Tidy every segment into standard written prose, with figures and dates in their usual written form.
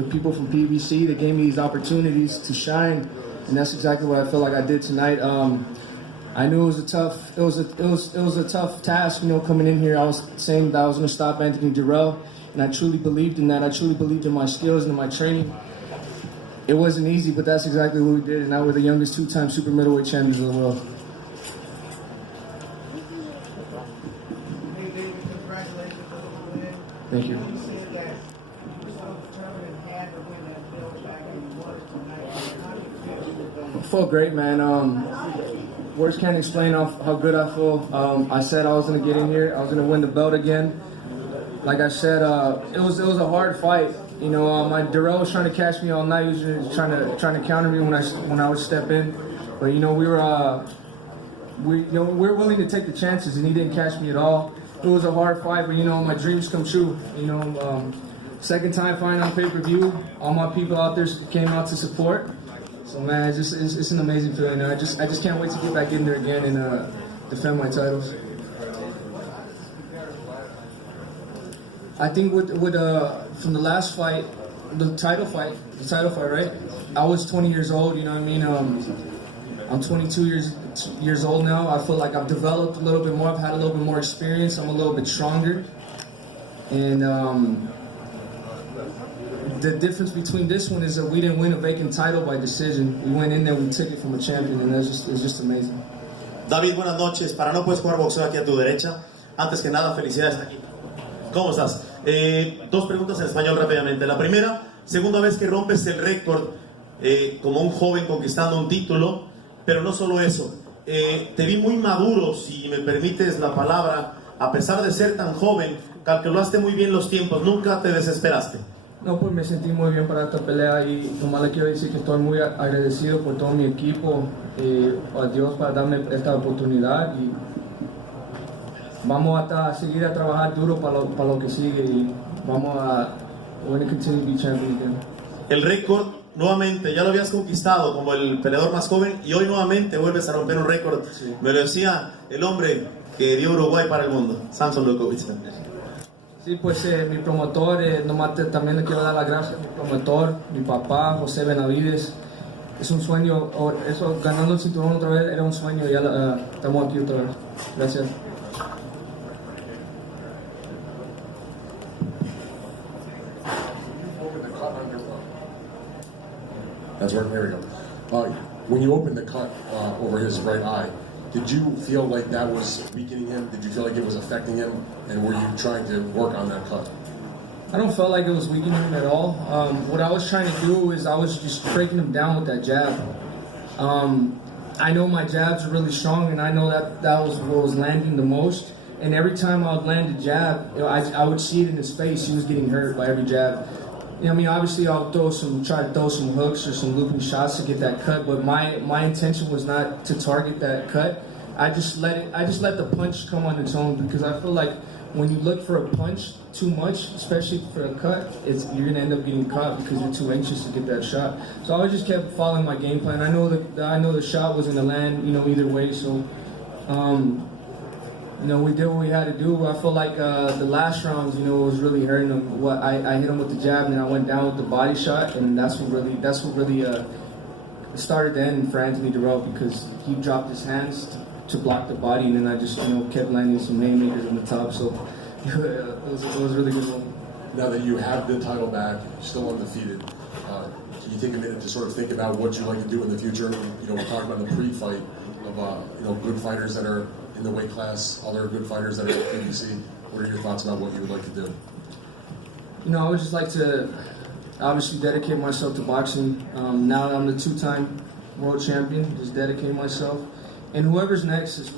the people from PBC that gave me these opportunities to shine, and that's exactly what I feel like I did tonight. I knew it was a tough task, coming in here. I was saying that I was going to stop Anthony Durrell, and I truly believed in that. I truly believed in my skills and in my training. It wasn't easy, but that's exactly what we did, and now we're the youngest two-time super middleweight champions of the world. Hey, David, congratulations on the win. Thank you. You said that you were so determined and had to win that belt back and you won it tonight. How do you feel with that? I felt great, man. Words can't explain how good I feel. I said I was going to get in here. I was going to win the belt again. Like I said, it was a hard fight. My Durrell was trying to catch me all night. He was trying to counter me when I would step in. But we were willing to take the chances, and he didn't catch me at all. It was a hard fight, but my dreams come true. Second time fighting on pay-per-view. All my people out there came out to support. So man, it's an amazing feeling. I just can't wait to get back in there again and defend my titles. I think with from the last fight, the title fight, right? I was 20 years old. You know what I mean? I'm 22 years old now. I feel like I've developed a little bit more. I've had a little bit more experience. I'm a little bit stronger, and the difference between this one is that we didn't win a vacant title by decision. We went in there, we took it from a champion, and it's just amazing. David, buenas noches. Para no puedes jugar boxeo aquí a tu derecha. Antes que nada, felicidades aquí. ¿Cómo estás? Dos preguntas en español rápidamente. La primera, segunda vez que rompes el récord como un joven conquistando un título, pero no solo eso. Te vi muy maduro, si me permites la palabra, a pesar de ser tan joven, calculaste muy bien los tiempos, nunca te desesperaste. No, pues me sentí muy bien para esta pelea y nomás le quiero decir que estoy muy agradecido por todo mi equipo, a Dios para darme esta oportunidad y vamos a seguir a trabajar duro para lo que sigue y we're going to continue to be champions again. El récord nuevamente ya lo habías conquistado como el peleador más joven y hoy nuevamente vuelves a romper un récord. Sí. Me lo decía el hombre que dio Uruguay para el mundo, Samson Lukovic. Sí, pues mi promotor, nomás también le quiero dar las gracias a mi promotor, mi papá, José Benavidez. Es un sueño, eso, ganando el cinturón otra vez era un sueño y ya estamos aquí otra vez. Gracias. That's right, there we go. When you opened the cut over his right eye, did you feel like that was weakening him? Did you feel like it was affecting him? And were you trying to work on that cut? I don't feel like it was weakening him at all. What I was trying to do is I was just breaking him down with that jab. I know my jabs are really strong, and I know that was what was landing the most. And every time I would land a jab, I would see it in his face. He was getting hurt by every jab. Obviously I'll try to throw some hooks or some looping shots to get that cut, but my intention was not to target that cut. I just let the punch come on its own, because I feel like when you look for a punch too much, especially for a cut, you're gonna end up getting caught because you're too anxious to get that shot. So I just kept following my game plan. I know the shot was gonna land, either way. So we did what we had to do. I feel like the last rounds, was really hurting him. I hit him with the jab, and then I went down with the body shot, and that's what really started the end for Anthony Durrell, because he dropped his hands to block the body, and then I just kept landing some haymakers on the top. So it was really good one. Now that you have the title back, still undefeated, can you take a minute to sort of think about what you'd like to do in the future? We're talking about the pre-fight of good fighters that are in the weight class, other good fighters that are at PBC. What are your thoughts about what you would like to do? I would just like to obviously dedicate myself to boxing. Now that I'm the two-time world champion, just dedicate myself. And whoever's next, it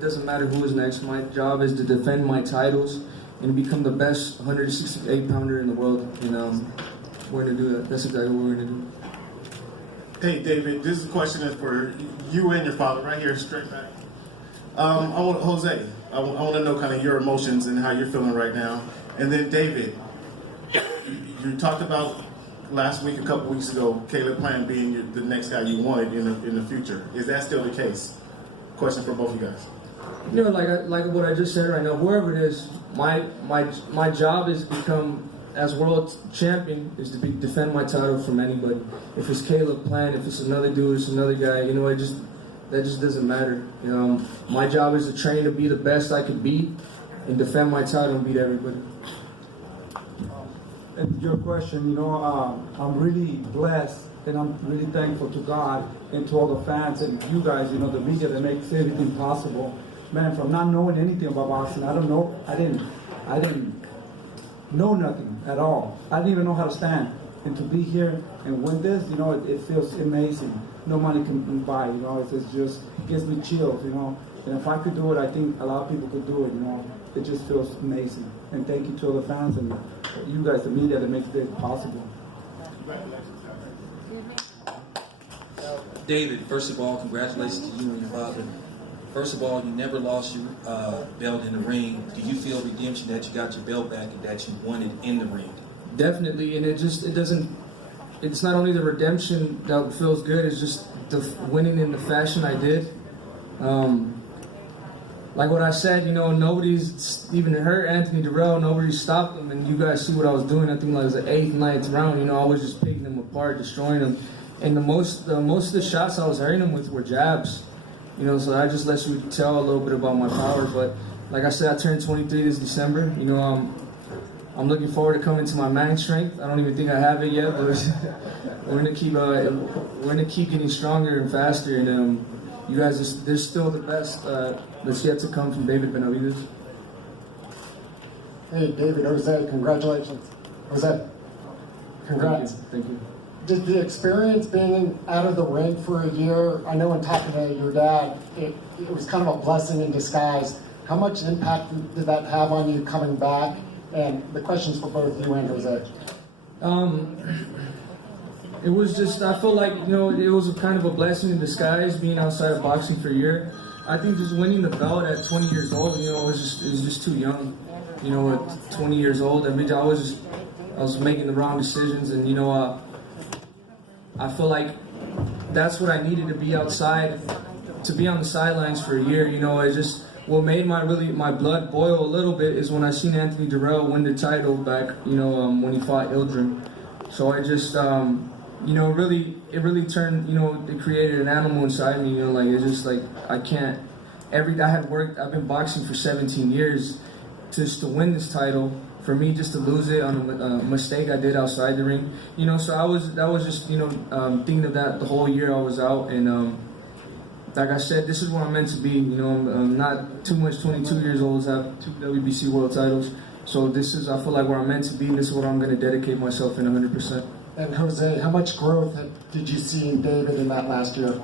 doesn't matter who is next. My job is to defend my titles and become the best 168-pounder in the world. And we're going to do that. That's exactly what we're going to do. Hey, David, this question is for you and your father, right here, straight back. Jose, I want to know kind of your emotions and how you're feeling right now. And then David, you talked about last week, a couple weeks ago, Caleb Plant being the next guy you wanted in the future. Is that still the case? Question for both of you guys. Like what I just said right now, whoever it is, my job is to become as world champion is to defend my title from anybody. If it's Caleb Plant, if it's another dude, it's another guy, you know, that just doesn't matter. You know, my job is to train to be the best I could be and defend my title and beat everybody. And your question, you know, I'm really blessed and I'm really thankful to God and to all the fans and you guys, you know, the media that makes everything possible. Man, from not knowing anything about boxing, I didn't know nothing at all. I didn't even know how to stand. And to be here and win this, you know, it feels amazing. No money can buy, you know, it just gives me chills, you know. And if I could do it, I think a lot of people could do it, you know. It just feels amazing. And thank you to all the fans and you guys, the media, that makes it possible. David, first of all, congratulations to you and your father. First of all, you never lost your belt in the ring. Do you feel redemption that you got your belt back and that you won it in the ring? Definitely, and it's not only the redemption that feels good, it's just the winning in the fashion I did. Like what I said, you know, nobody's even hurt Anthony Durrell, nobody stopped him, and you guys see what I was doing. I think like it was the 8th, 9th round, you know, I was just picking him apart, destroying him. And the most of the shots I was hurting him with were jabs. You know, so I just let you tell a little bit about my powers. But like I said, I turned 23 this December. You know, I'm looking forward to coming to my max strength. I don't even think I have it yet, but we're gonna keep getting stronger and faster. And you guys, there's still the best that's yet to come from David Benavidez. Hey, David, Jose, congratulations. Jose, congrats. Thank you. Did the experience being out of the ring for a year, I know in talking to your dad, it was kind of a blessing in disguise. How much impact did that have on you coming back? And the question's for both you and Jose. It was just, I feel like, you know, it was a kind of a blessing in disguise being outside of boxing for a year. I think just winning the belt at 20 years old, you know, it was just too young. You know, at 20 years old, I was making the wrong decisions, and you know, I feel like that's what I needed to be outside, to be on the sidelines for a year. You know, it just, what made my blood boil a little bit is when I seen Anthony Durrell win the title back, you know, when he fought Ildren. So I just, you know, it really turned, you know, it created an animal inside me. You know, like it's just like I've been boxing for 17 years, just to win this title. For me, just to lose it on a mistake I did outside the ring, you know. So that was just, you know, thinking of that the whole year I was out, and like I said, this is where I'm meant to be. You know, I'm not too much 22 years old, have 2 WBC world titles. So this is, I feel like, where I'm meant to be, and this is what I'm going to dedicate myself in 100%. And Jose, how much growth did you see in David in that last year?